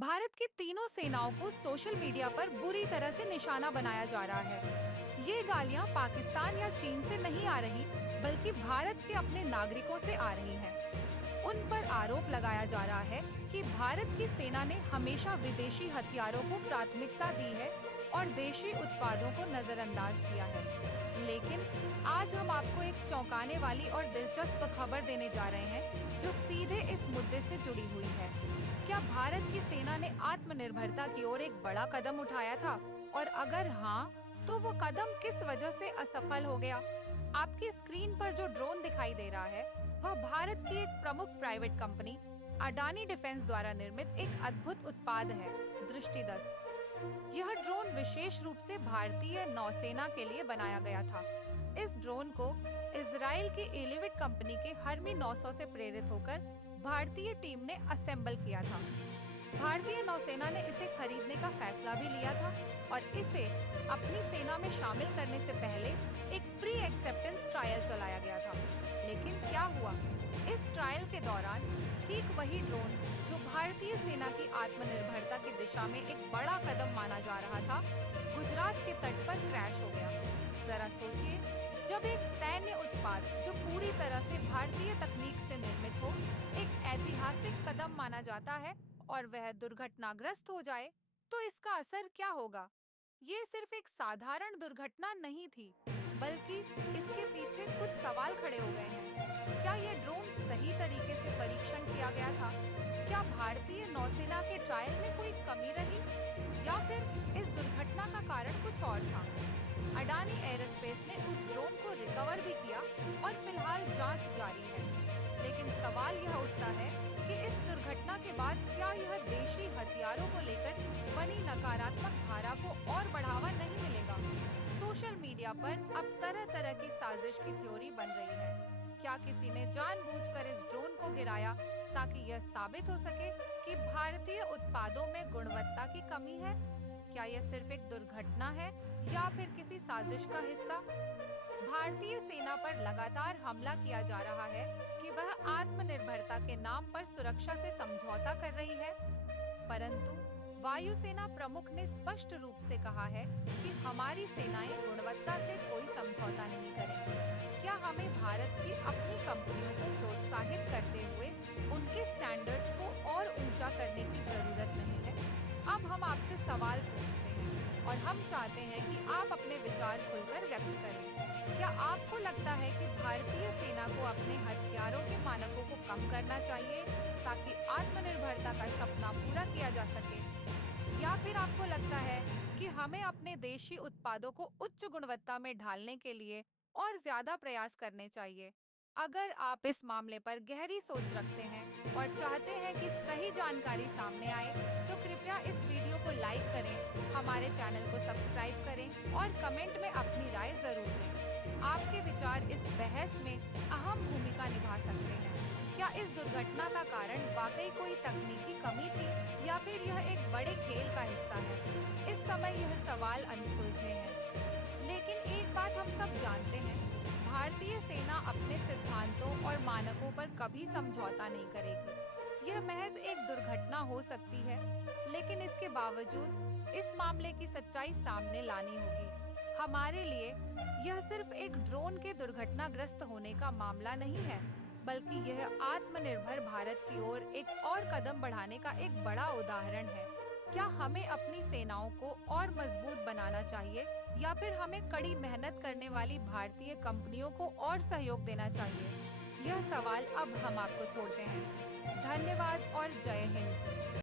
भारत की तीनों सेनाओं को सोशल मीडिया पर बुरी तरह से निशाना बनाया जा रहा है। ये गालियां पाकिस्तान या चीन से नहीं आ रही, बल्कि भारत के अपने नागरिकों से आ रही हैं। उन पर आरोप लगाया जा रहा है कि भारत की सेना ने हमेशा विदेशी हथियारों को प्राथमिकता दी है और देशी उत्पादों को नजरअंदाज किया है। लेकिन आज हम आपको एक चौंकाने वाली और दिलचस्प खबर देने जा रहे हैं, जो सीधे इस मुद्दे से जुड़ी हुई है। क्या भारत की सेना ने आत्मनिर्भरता की ओर एक बड़ा कदम उठाया था? और अगर हाँ, तो वो कदम किस वजह से असफल हो गया? आपकी स्क्रीन पर जो ड्रोन दिखाई दे रहा है, वह भारत की एक प्रमुख प्राइवेट कंपनी अडानी डिफेंस द्वारा निर्मित एक अद्भुत उत्पाद है, दृष्टि 10। यह ड्रोन विशेष रूप से भारतीय नौसेना के लिए बनाया गया था। इस ड्रोन को इजराइल की एलिविट कंपनी के हर्मी 900 से प्रेरित होकर भारतीय टीम ने असेंबल किया था। भारतीय नौसेना ने इसे खरीदने का फैसला भी लिया था और इसे अपनी सेना में शामिल करने से पहले एक प्री एक्सेप्टेंस ट्रायल चलाया गया था। लेकिन क्या हुआ? इस ट्रायल के दौरान ठीक वही ड्रोन जो भारतीय सेना की आत्मनिर्भरता की दिशा में एक बड़ा कदम माना जा रहा था, गुजरात के तट पर क्रैश हो गया। जरा सोचिए, जब एक सैन्य उत्पाद जो पूरी तरह से भारतीय तकनीक से निर्मित हो, एक ऐतिहासिक कदम माना जाता है और वह दुर्घटनाग्रस्त हो जाए, तो इसका असर क्या होगा? ये सिर्फ एक साधारण दुर्घटना नहीं थी, बल्कि इसके पीछे कुछ सवाल खड़े हो गए हैं। क्या यह ड्रोन सही तरीके से परीक्षण किया गया था? क्या भारतीय नौसेना के ट्रायल में कोई कमी रही, या फिर इस दुर्घटना का कारण कुछ और था? अडानी एयरोस्पेस ने उस ड्रोन को रिकवर भी किया और फिलहाल जांच जारी है। लेकिन सवाल यह उठता है कि इस दुर्घटना के बाद क्या यह देशी हथियारों को लेकर बनी नकारात्मक धारा को और बढ़ावा नहीं मिलेगा? सोशल मीडिया पर अब तरह तरह की साजिश की थ्योरी बन रही है। क्या किसी ने जानबूझकर इस ड्रोन को गिराया ताकि यह साबित हो सके कि भारतीय उत्पादों में गुणवत्ता की कमी है? क्या यह सिर्फ एक दुर्घटना है या फिर किसी साजिश का हिस्सा? भारतीय सेना पर लगातार हमला किया जा रहा है कि वह आत्मनिर्भरता के नाम पर सुरक्षा से समझौता कर रही है, परंतु वायुसेना प्रमुख ने स्पष्ट रूप से कहा है कि हमारी सेनाएं गुणवत्ता से कोई समझौता नहीं करेंगी। क्या हमें भारत की अपनी कंपनियों को प्रोत्साहित करते हुए उनके स्टैंडर्ड्स को और ऊंचा करने की जरूरत नहीं है? अब हम आपसे सवाल पूछते हैं और हम चाहते हैं कि आप अपने विचार खुलकर व्यक्त करें। क्या आपको लगता है कि भारतीय सेना को अपने हथियारों के मानकों को कम करना चाहिए ताकि आत्मनिर्भरता का सपना पूरा किया जा सके? या फिर आपको लगता है कि हमें अपने देशी उत्पादों को उच्च गुणवत्ता में ढालने के लिए और ज्यादा प्रयास करने चाहिए? अगर आप इस मामले पर गहरी सोच रखते हैं और चाहते हैं कि सही जानकारी सामने आए, तो कृपया इस वीडियो को लाइक करें, हमारे चैनल को सब्सक्राइब करें और कमेंट में अपनी राय जरूर दें। आपके विचार इस बहस में अहम भूमिका निभा सकते हैं। क्या इस दुर्घटना का कारण वाकई कोई तकनीकी कमी थी, या फिर यह एक बड़े खेल का हिस्सा है? इस समय यह सवाल अनसुलझे हैं, लेकिन एक बात हम सब जानते हैं, भारतीय सेना अपने सिद्धांतों और मानकों पर कभी समझौता नहीं करेगी। यह महज एक दुर्घटना हो सकती है, लेकिन इसके बावजूद इस मामले की सच्चाई सामने लानी होगी। हमारे लिए यह सिर्फ एक ड्रोन के दुर्घटनाग्रस्त होने का मामला नहीं है, बल्कि यह आत्मनिर्भर भारत की ओर एक और कदम बढ़ाने का एक बड़ा उदाहरण है। क्या हमें अपनी सेनाओं को और मजबूत बनाना चाहिए, या फिर हमें कड़ी मेहनत करने वाली भारतीय कंपनियों को और सहयोग देना चाहिए? यह सवाल अब हम आपको छोड़ते हैं। धन्यवाद और जय हिंद।